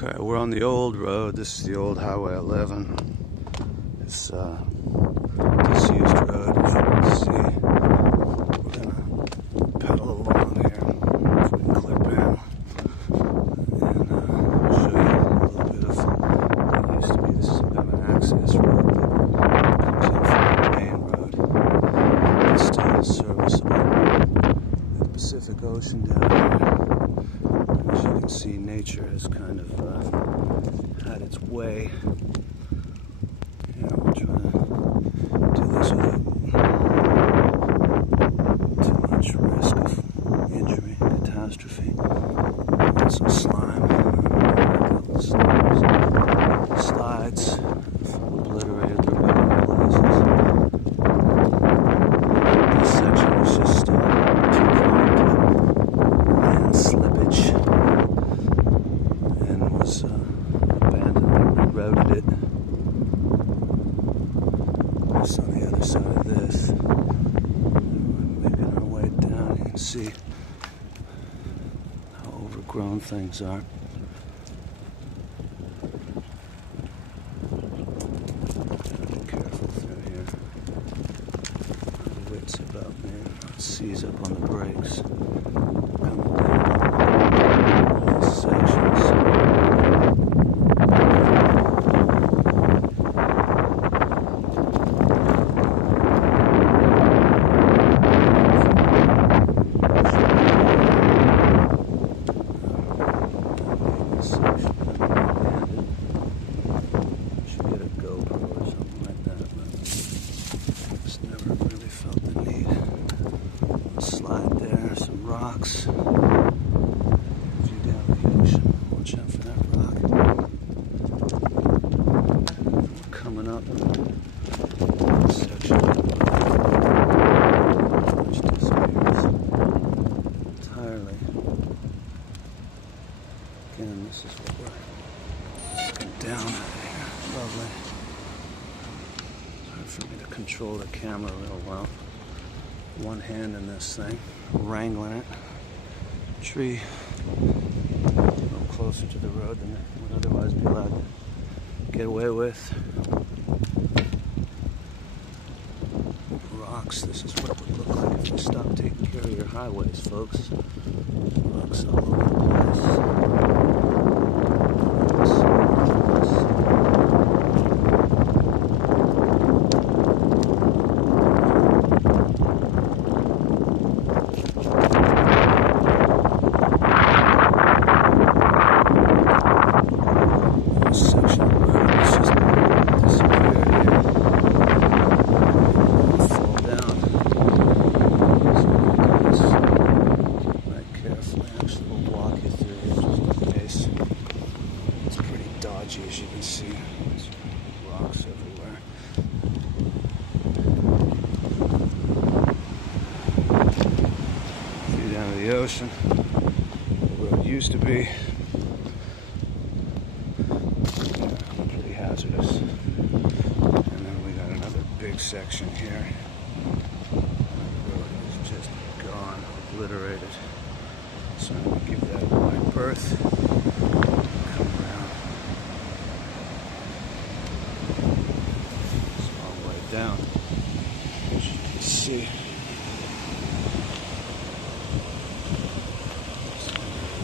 Okay, we're on the old road. This is the old Highway 11. It's a disused road, as you can see. We're gonna pedal along here if we can clip in and show you a little bit of what used to be. This is some kind of access road that comes in from the main road. It's still serviceable. The Pacific Ocean down here. As you can see, nature has kind of had its way. Yeah, we're trying to do this without too much risk of injury, catastrophe. And some slime. Slides obliterated the road in places. This section was just too prone to land slippage. Abandoned and rerouted it. Just on the other side of this. Maybe on our way down you can see how overgrown things are. Be careful through here. The wits about me. Seize up on the brakes. Coming down these sections. Rocks. View down the ocean. Watch out for that rock. We're coming up this section which disappears entirely. Again, this is what we're looking down at here. Lovely. It's hard for me to control the camera real well. One hand in this thing, wrangling it. Tree a little closer to the road than it would otherwise be allowed to get away with. Rocks, this is what it would look like if you stopped taking care of your highways, folks. Rocks all over the place. As you can see, there's rocks everywhere. View down to the ocean. The road used to be pretty hazardous. And then we got another big section here. The road is just gone, obliterated. So I'm going to give that a wide berth. Down, as you can see.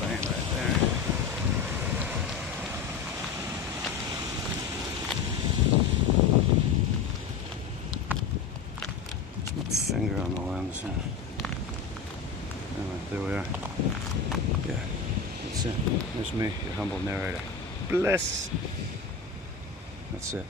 Lane right there. My finger on the lens. Anyway, there we are. Yeah, that's it. There's me, your humble narrator. Bless. That's it.